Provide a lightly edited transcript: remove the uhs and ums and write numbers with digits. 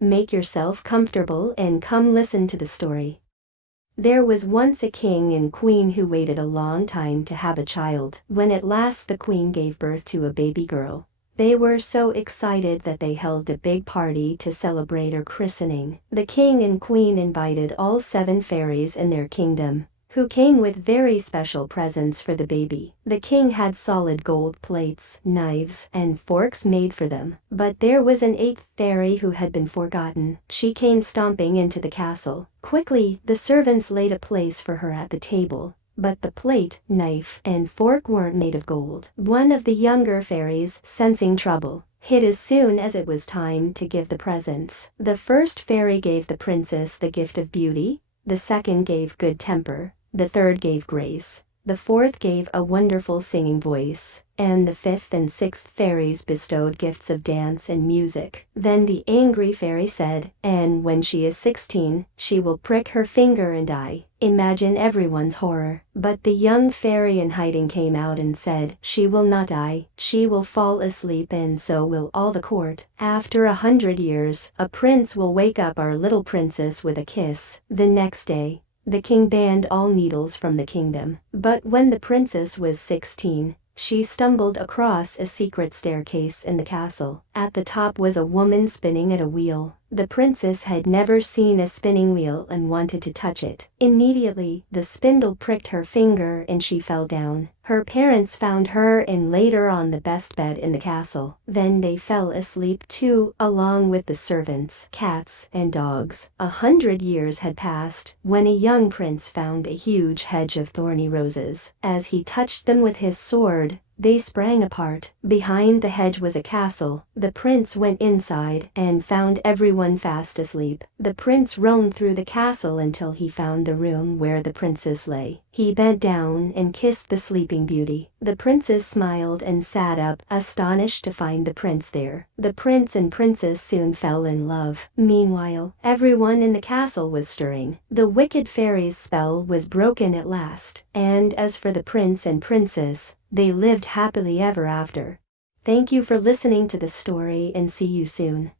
Make yourself comfortable and come listen to the story. There was once a king and queen who waited a long time to have a child. When at last the queen gave birth to a baby girl, they were so excited that they held a big party to celebrate her christening. The king and queen invited all 7 fairies in their kingdom, who came with very special presents for the baby. The king had solid gold plates, knives, and forks made for them. But there was an 8th fairy who had been forgotten. She came stomping into the castle. Quickly, the servants laid a place for her at the table. But the plate, knife, and fork weren't made of gold. One of the younger fairies, sensing trouble, hid as soon as it was time to give the presents. The first fairy gave the princess the gift of beauty, the second gave good temper, the third gave grace, the fourth gave a wonderful singing voice, and the 5th and 6th fairies bestowed gifts of dance and music. Then the angry fairy said, "And when she is 16, she will prick her finger and die." Imagine everyone's horror. But the young fairy in hiding came out and said, "She will not die, she will fall asleep and so will all the court. After 100 years, a prince will wake up our little princess with a kiss." The next day, the king banned all needles from the kingdom. But when the princess was 16, she stumbled across a secret staircase in the castle. At the top was a woman spinning at a wheel. The princess had never seen a spinning wheel and wanted to touch it. Immediately, the spindle pricked her finger and she fell down. Her parents found her and laid her on the best bed in the castle. Then they fell asleep too, along with the servants, cats, and dogs. 100 years had passed when a young prince found a huge hedge of thorny roses. As he touched them with his sword, they sprang apart. Behind the hedge was a castle. The prince went inside and found everyone fast asleep. The prince roamed through the castle until he found the room where the princess lay. He bent down and kissed the sleeping beauty. The princess smiled and sat up, astonished to find the prince there. The prince and princess soon fell in love. Meanwhile, everyone in the castle was stirring. The wicked fairy's spell was broken at last. And as for the prince and princess, they lived happily ever after. Thank you for listening to the story and see you soon.